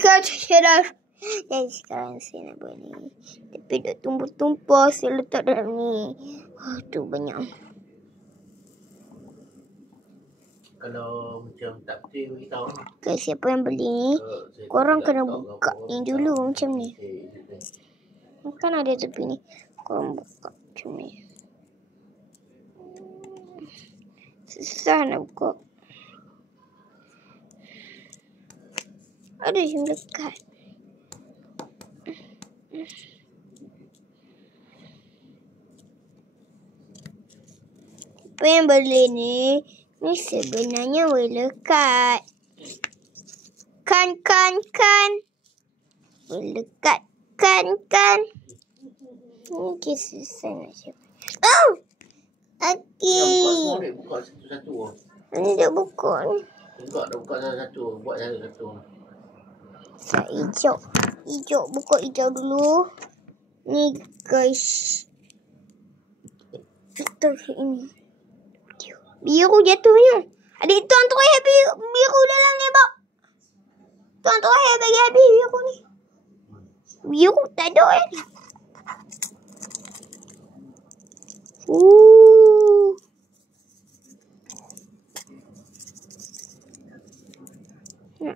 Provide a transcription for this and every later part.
Kau cerah. Dan sekarang saya nak buat ni. Tapi dah tumpah-tumpah saya letak dalam ni. Tu banyak. Kalau macam tak betul beritahu. Okay, siapa yang beli ni, korang kena buka ni dulu macam ni. Kan ada tepi ni. Korang buka macam ni. Susah nak buka. Ada yang dekat. Siapa yang beli ni? Ni sebenarnya boleh lekat. Kan. Boleh lekat. Kan. Ni kisah susah nak siapa. Oh! Aki. Buka satu-satu. Ni dah buka ni. Enggak, dah buka satu-satu. Buat satu-satu. Saya hijau. Buka hijau dulu. Ni guys. Kita ini. Biru jatuhnya. Adik tuan terakhir biru dalam ni, Bak. Tuan terakhir bagi habis biru ni. Biru tak ada kan?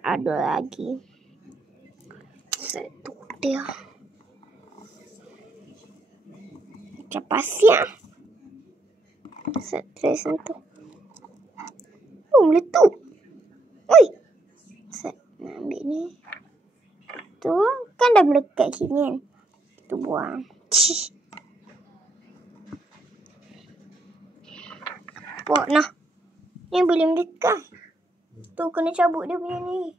Ada lagi. Satu dia. Macam pasir. Satu. Meletup. Oi. Nak ambil ni. Tu kan dah melekat sini kan. Tu buang. Pok nah. Ni boleh mendekat. Tu kena cabut dia punya ni.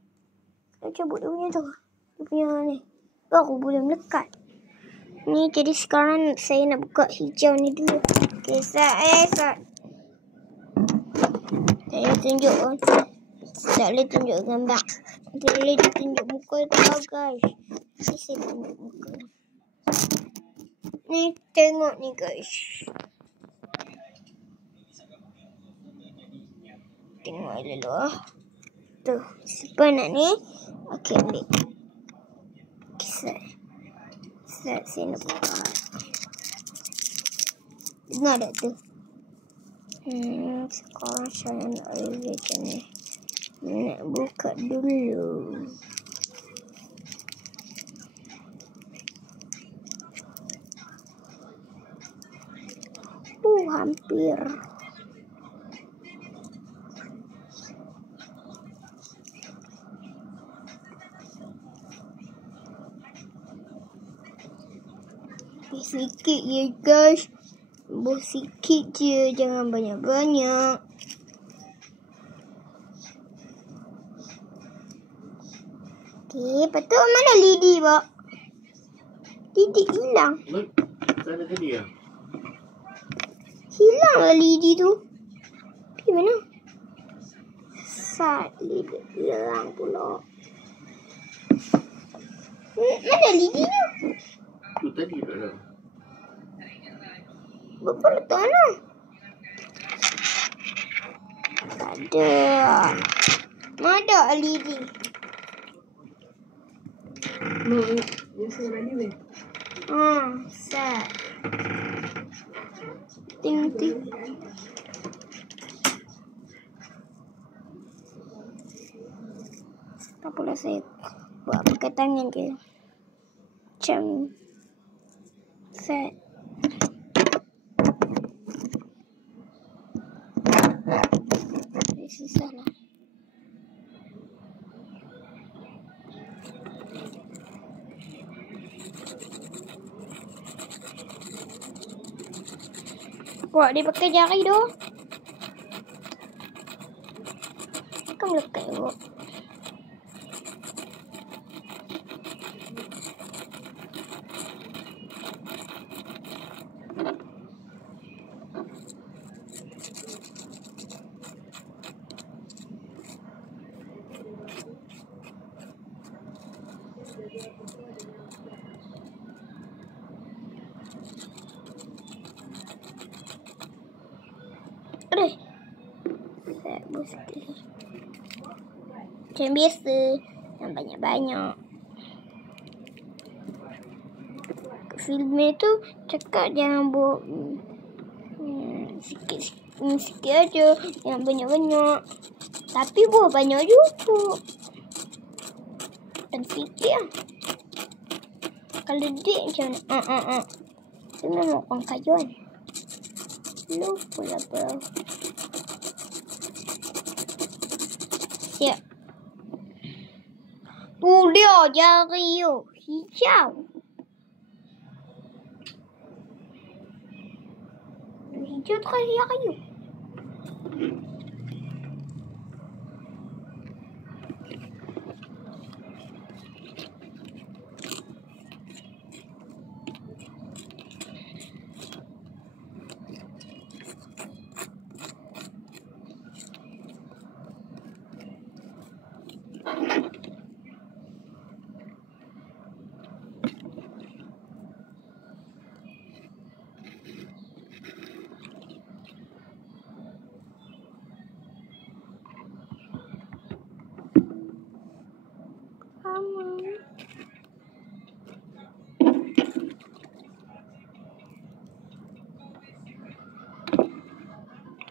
Kena cabut dia punya tu. Dia punya ni. Baru boleh melekat. Ni jadi sekarang saya nak buka hijau ni dulu. Okay, Sat. Saya tunjuk. Tak boleh tunjuk gambar. Tak boleh tunjuk muka tau guys. Ni saya tunjuk muka. Ni tengok ni guys. Tengok dulu. Tu. Siapa nak ni? Okey, ambil. Sat saya nak buka. Dengar tak tu? Sekarang saya nak ambil macam ni. Nak buka dulu. Hampir. Sikit je guys. Sikit je. Jangan banyak-banyak. Okay, lepas tu mana lidi, Pak? Lidi hilang. Sana tadi ya? Hilanglah lidi tu. Pergi mana? Sat lidi hilang pula. Mana lidinya? Tu tadi tak ada. Bapa letak mana? Tak ada. Mana ada lidi? Biasa ready weh. Sat. Ting. Tak apalah saya buat pakai tangan je. Macam Sat. Susah lah. Buat dia pakai jari tu. Kan melekat juga. Macam biasa. jangan banyak-banyak. Filmnya tu cakap jangan buat sikit aja, jangan banyak-banyak. Tapi buat banyak juga. Dan fikir lah. Kalau dik macam mana? Itu memang orang kajuan. Lupa lah bro. Siap. Tu dia jari tu. Hijau. Hijau tu kan jari tu.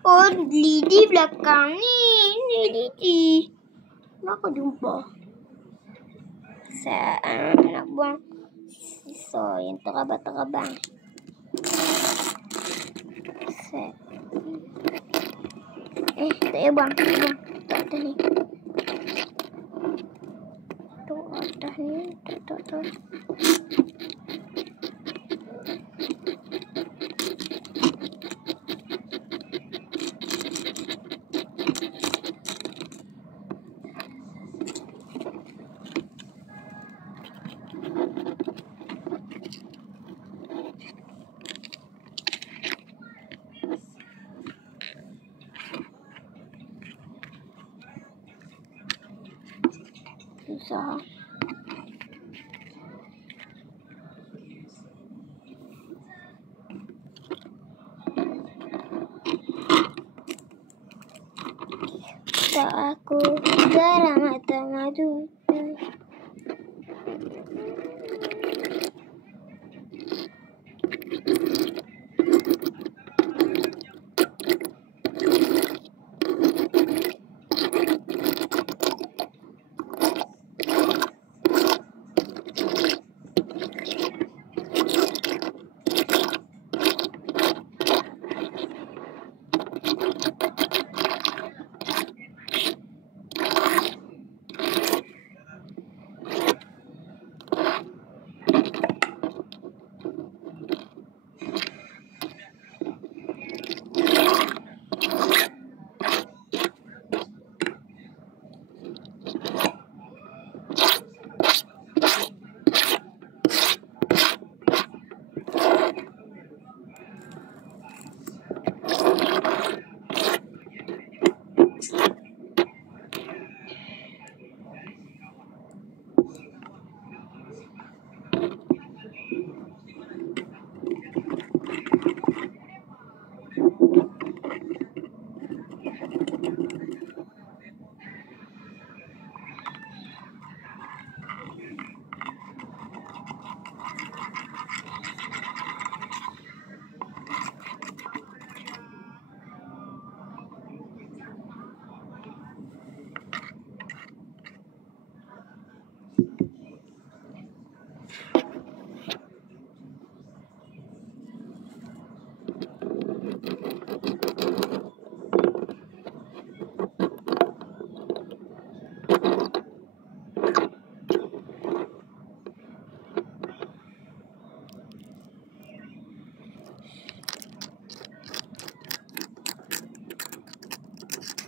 Oh, lidi belakang ni. Ni lidi. Kenapa jumpa? Saya nak buang sisa yang terabang-terabang. Tak payah buang. Tak atas ni. Tu atas ni. Tak. Susah. Tak aku garam atau madu.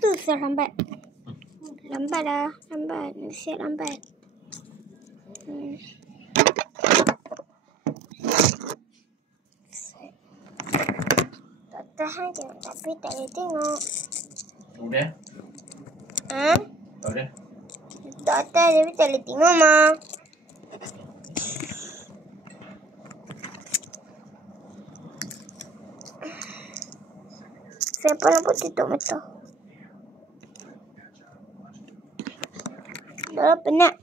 Susah lambat. Lambat lah. Lambat. Siap lambat. Tak tahan je. Tapi tak boleh tengok. Udah? Udah? Tak tahan tapi tak boleh tengok, Mak. Siapa nampak tutup mata? Dah penat.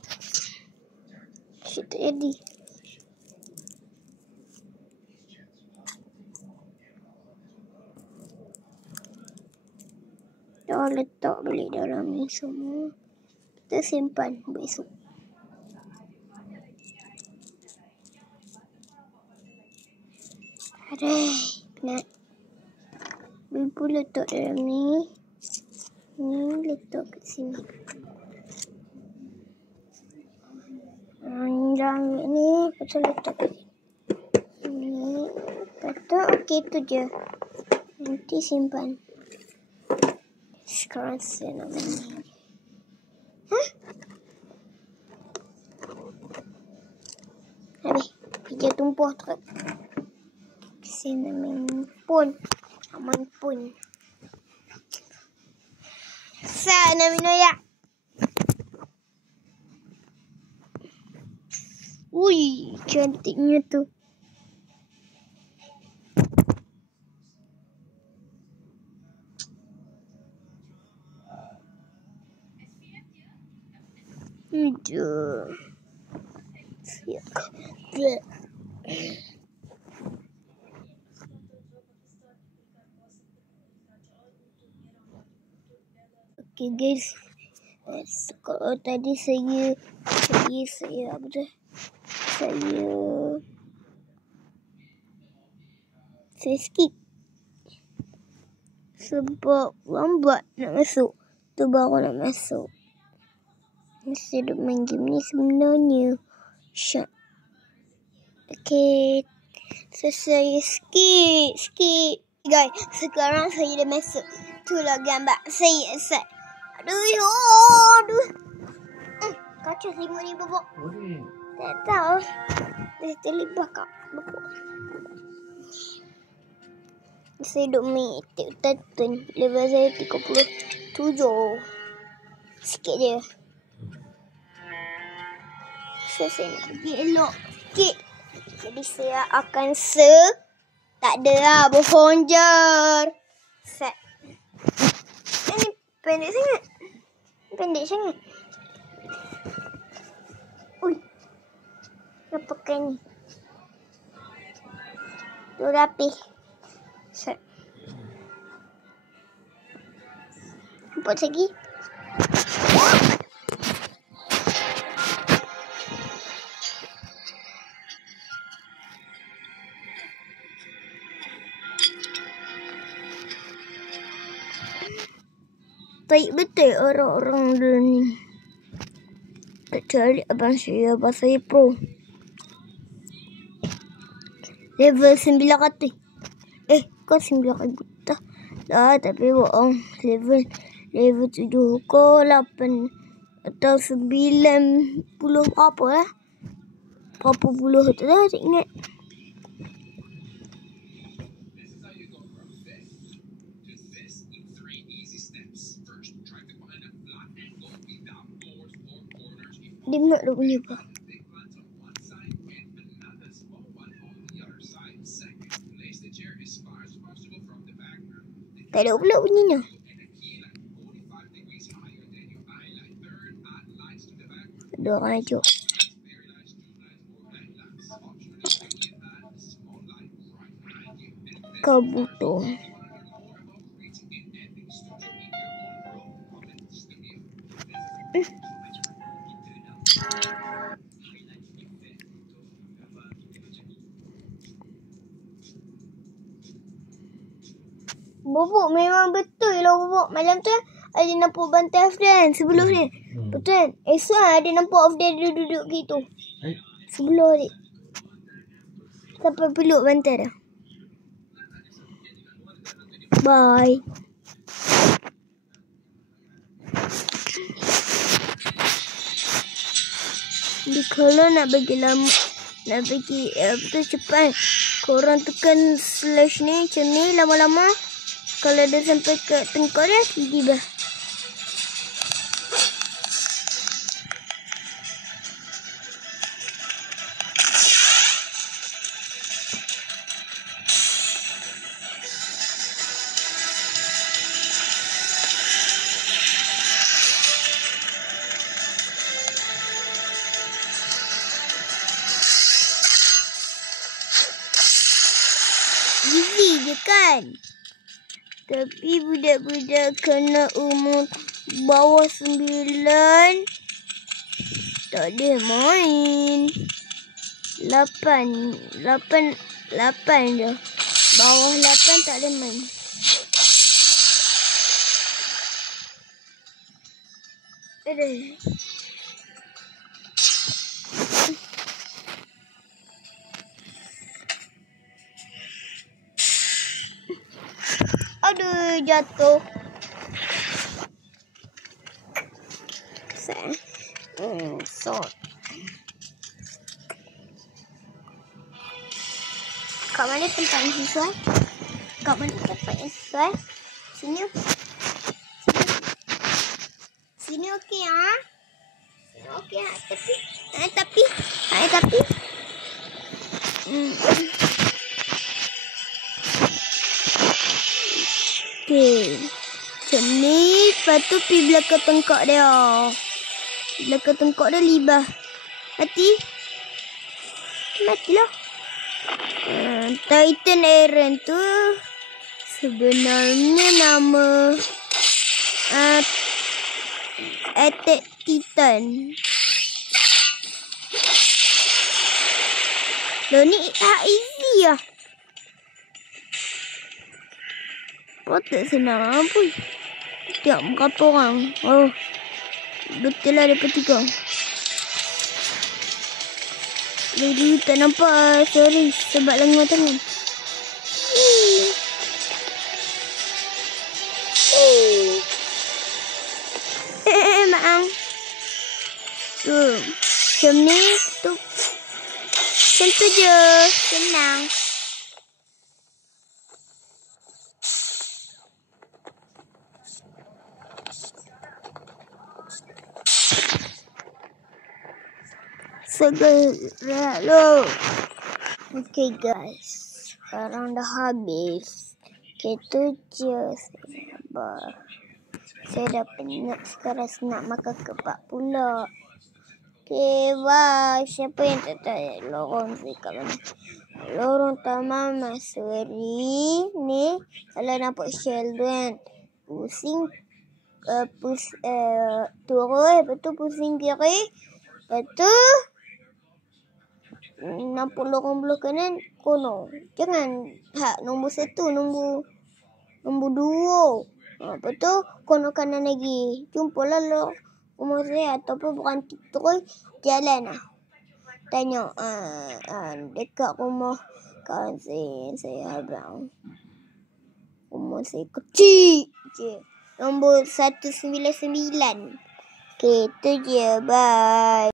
Tak jadi. Dah letak balik dalam ni semua. Kita simpan besok. Aduh, penat. Ibu letak dalam ni. Ni letak kat sini. Dalam ni pasal letak kat sini. Ni kata okey tu je. Nanti simpan. Sekarang saya nak main. Habis. Kerja tumpah teruk. Saya nak main pun. Main pun. Saya nak minum ya. Ui, cantiknya tu. Aduh. Siap. Okay guys. Kalau tadi saya apa tu? Saya skip. Sebab lambat nak masuk. Tu baru nak masuk. Saya duk main game ni sebenarnya. Shut. Okay. So saya skip. Guys, sekarang saya dah masuk. Itulah gambar saya set. Aduh. Kaca semua ni bobok. Tak tahu. Dia terlibat kat bobok. Saya duk main Attack Titan. Level saya 37. Sikit je. So saya nak pergi elok sikit. Jadi saya akan tak ada lah, bohong je. Set. Ini pendek sangat. Ui. Nak pakai ni. Tu rapi. Set. Nampak lagi. Baik betul orang-orang dulu ni. Kecuali abang saya pro. Level 900. Kau 9,000 dah. Tapi bohong. Level 7 kau 8 atau 90 apa lah. Berapa puluh tu dah tak ingat. Dia nak dia punya apa? Tak ada pula bunyinya. Ada orang ajuk. Kabuto. Bobok memang betul lah bobok. Malam tu ada nampak bantai Afdan sebelah dia. Betul. Esok ada nampak Afdan duduk gitu. Sebelah dia. Sampai peluk bantai dah. Bye. Jadi kalau nak bagi lama, nak bagi cepat, korang tekan slash ni macam ni lama-lama. Kalau dah sampai ke tengkok dia, tiba. je kan. Tapi budak-budak kena umur bawah 9 tak boleh main. 8 je. Bawah 8 tak boleh main. Aduh, jatuh. Sort. Kat mana tempat yang sesuai? Kat mana tempat yang sesuai? Sini okey. Sini okey ah. Sini okey ah. Tapi. Okey. Macam ni. Lepas tu pergi belakang tengkok dia. Belakang tengkok dia libah. Matilah. Titan Iron tu sebenarnya nama Attack Titan. Loh ni easy lah. Oh tak senang pun. Tengok berapa orang. Oh. Betul lah dapat 3. Dulu tak nampak. Sorry. Sebab lengan tangan. Maang. Tu. Macam ni. Tu. Macam tu je. Senang. Segera lo. Okay guys. Sekarang dah habis. Okay tu je. Sabar. Saya dah penat sekarang. Nak makan kebab pula. Okay bye. Siapa yang tak tahu lorong saya kat mana? Lorong Taman Masuri. Ni. Kalau nampak Sheldon. Pusing. Turun. Lepas tu pusing kiri. Lepas tu. Nampak lorong belah kanan. Kono. Jangan. Nombor 1. Nombor 2. Lepas tu. Kono kanan lagi. Jumpalah rumah saya. Ataupun berhenti terus. Jalan lah. Tanya. Dekat rumah kawan saya abang. Rumah saya kecil je. Nombor 199. Okay. Itu je. Bye.